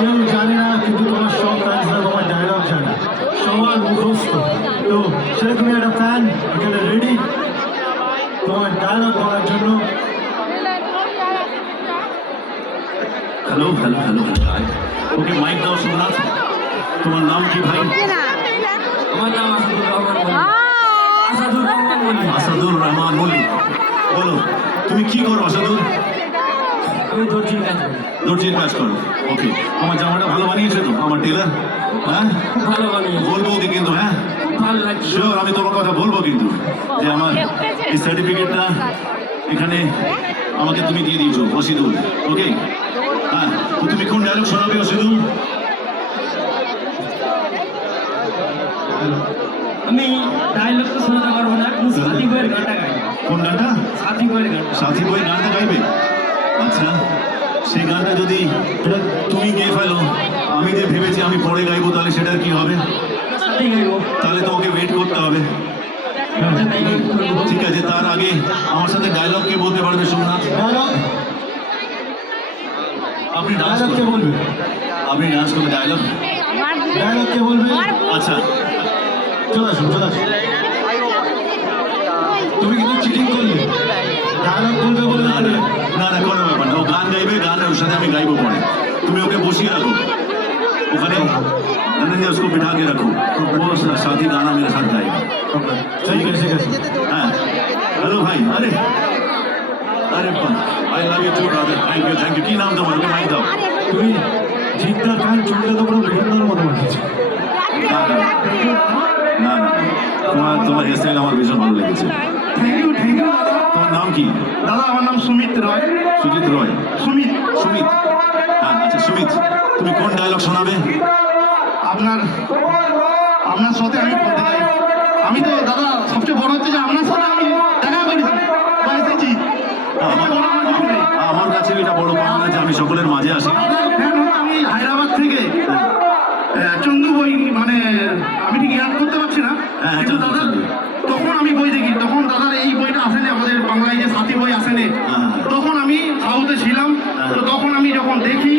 কেউ জানে না, কিন্তু তোমার সব ফ্যান্সরা তোমার ডায়লগ জানে, সবার মুখস্থ। তো সেরকম একটা ফ্যান এখানে রেডি তোমার ডায়লগ বলার জন্য। হ্যালো হ্যালো হ্যালো হাই, ওকে মাইক দাও সোমনাথ। তোমার নাম কি ভাই? আমার নাম আসাদুর রহমান মল্লিক। আসাদুর রহমান মল্লিক। বলো তুমি কি করো আসাদুর? আমি দর্জির কাজ করি। দর্জির কাজ করো, ওকে। আমার জামাটা ভালো বানিয়েছে তো আমার টেলার? হ্যাঁ খুব ভালো বানিয়েছে, বলবো ওকে কিন্তু, হ্যাঁ খুব ভালো লাগছে। শিওর, আমি তোমার কথা বলবো কিন্তু, যে আমার এই সার্টিফিকেটটা এখানে আমাকে তুমি দিয়ে দিয়েছো অসিদুল, ওকে। হ্যাঁ, তো তুমি কোন ডায়লগ শোনাবে অসিদুল? আমি ডায়লগ তো শোনাতে পারবো না, কিন্তু সাথী বইয়ের গানটা গাই। কোন গানটা? সাথী বইয়ের গানটা। সাথী বই গানটা গাইবে? আচ্ছা, সেই গানটা যদি তুমি গেয়ে ফেলো, আমি যে ভেবেছি আমি পরে গাইবো, তাহলে সেটার কি হবে? সাথী গাইবো। তাহলে তোমাকে ওয়েট করতে হবে। ঠিক আছে, তার আগে আমার সাথে ডায়লগ কে বলতে পারবে সোমনাথ? ডায়লগ আপনি ডান্স ডায়লগ কে বলবে? আপনি ডান্স করবে ডায়লগ? ডায়লগ কে বলবে? আচ্ছা, চলে আসুন, চলে আসুন। তুমি কিন্তু চিটিং করলে, ডায়লগ বলবে বলে না না না না, কোনো ব্যাপার না। ও গান গাইবে, গানের ওর সাথে আমি গাইবো পরে। তুমি ওকে বসিয়ে রাখো ওখানে, धनंजय उसको बिठा के रखो, वो साथी गाना मेरे साथ गाएगा। ঠিক আছে, ঠিক আছে। हाँ, हेलो भाई, अरे अरे I love you too brother, thank you. কি নাম তোমার? ওকে মাইক দাও। তুমি জিদ্দার ফ্যান, চুলটা তো পুরো ভিন্নর মতো বানিয়েছো। না না না না, তোমার হেয়ারস্টাইল আমার ভীষণ ভালো লেগেছে। থ্যাংক ইউ দাদা। তোমার নাম কি? দাদা আমার নাম সুমিত রয়। সুজিত রয়। সুমিত। সুমিত, হ্যাঁ আচ্ছা সুমিত, তুমি কোন ডায়লগ শোনাবে? আপনার সাথে আমি বলতে চাই, আমি তো দাদা সবচেয়ে বড় হচ্ছে যে আপনার সাথে আমি দেখা করেছি বা এসেছি। আমার কাছে এটা বড় পাওনা যে আমি সকলের মাঝে আসি। আপনার ফ্যান হয়ে আমি হায়দ্রাবাদ থেকে চন্দু বই, মানে আমি ঠিক ইয়াদ করতে পারছি না, হ্যাঁ, কিন্তু চন্দু, দাদা চন্দু। তখন আমি বই দেখি, তখন দাদার এই বইটা আসেনি আমাদের বাংলায়, যে সাথী বই আসেনি। হ্যাঁ। তখন আমি সাউথে ছিলাম, হ্যাঁ। তো তখন আমি যখন দেখি